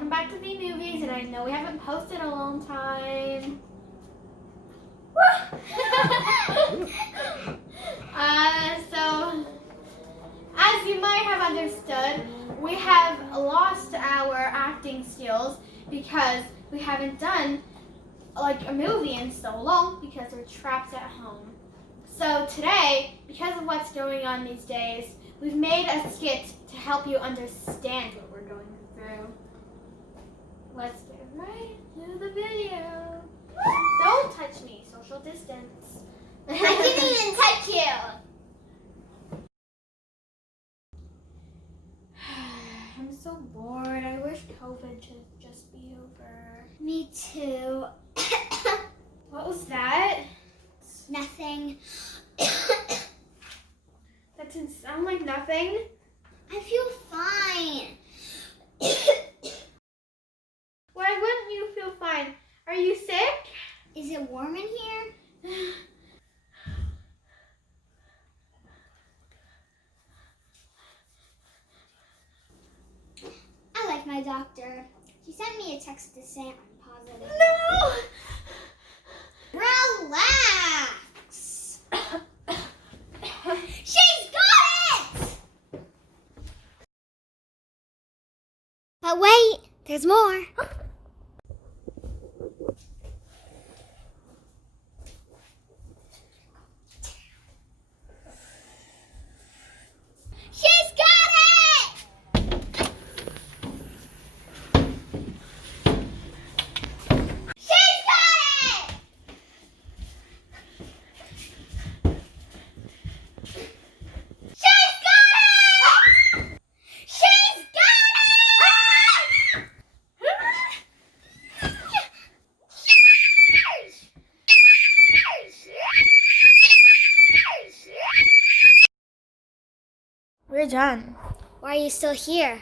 welcome back to the movies, and I know we haven't posted in a long time. So, as you might have understood, we have lost our acting skills because we haven't done like a movie in so long because we're trapped at home. So today, because of what's going on these days, we've made a skit to help you understand what we're going through. Let's get right to the video. Don't touch me, social distance. I didn't even touch you. I'm so bored. I wish COVID should just be over. Me too. What was that? Nothing. That didn't sound like nothing. I feel fine. Why wouldn't you feel fine? Are you sick? Is it warm in here? I like my doctor. She sent me a text to say I'm positive. No! Relax. She's got it! But wait, there's more. She's got it! She's got it! She's got it! She's got it! We're done. Why are you still here?